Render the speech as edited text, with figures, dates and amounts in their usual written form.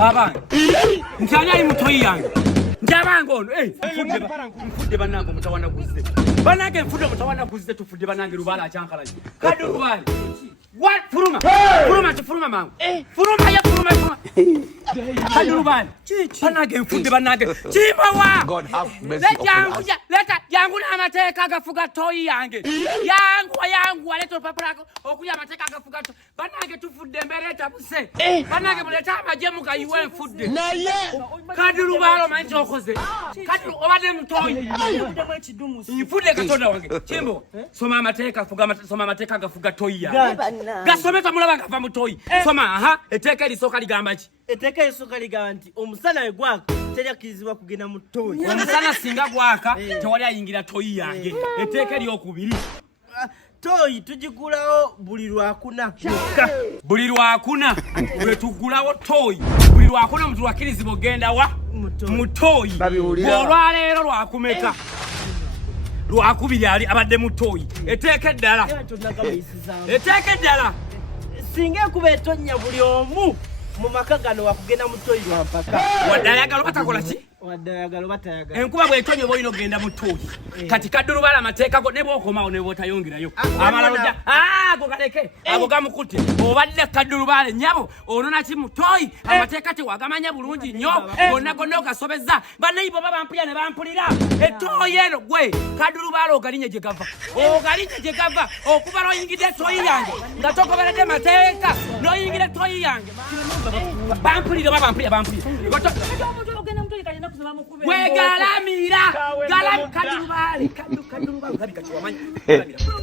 Abanga. Njani ali mutoyi yange. Njabanga ono mfudde banange mutawana kuzze. Banange mfudde mutawana kuzze tufudde banange lubala achankala. Kadu lubala. What furuma? Furuma mangu. Furuma ya furuma. Kadu lubala. Banange mfudde banange. Chimbawa. God have mercy upon us. Leta yangu na amateeka agafuga toyi yange. Yangu aleto papulako okuya amateeka agafuga toyi. Banange tufudde mbere tabuse. Banange muleta amajemu kayiwe mfudde. Naye. Kadu lubala manyi okoze. Kadu obadde mutoyi. Mfudde katonda wange. Chimbo. Soma amateeka agafuga toyi yange. Gasomeka mulaba ngava mutoyi. Soma eteeka lisoka ligamba ki? Eteeka lisoka ligamba nti omusana egwaka teryakirizibwa kugenda mu toyi. Omusana singa gwaka tewali ayingira toyi yange. Eteeka lyokubiri. Toyi tugigulawo buli lwakuna. Buli lwakuna bwe tugulawo toyi. Buli lwakuna mtu lwakirizibwa ogenda wa mutoyi. Olwaleero lwakumeka. Lwakubiri ali abadde mutoyi. Eteeka eddala. Eteeka eddala. Singa kuba etonnya buli omu mu maka gano wakugenda mu toyi lwa mpaka. Waddayagala batakola ki? Waddayagala batayagala. Enkuba bw'etonnya oba olina ogenda mu toyi. Kati kaddulubala amateeka go ne bw'okomawo ne bw'otayongerayo. Amalala go galeke. Ago gamukutte. Obadde kaddulubala nnyabo onona ki mu toyi. Amateeka tewagamanya bulungi nnyo. Gonna ogasobezza. Bannayi bo bampulira ne bampulira. Etoyi eno gwe kaddulubala ogalinye gye gava. Ogalinye gye gava okuva n'oyingidde toyi yange. Nga togoberedde mateeka n'oyingidde toyi yange. Bampulira. Wegalamira galam kadubale kadubale kabika chiwamanya galamira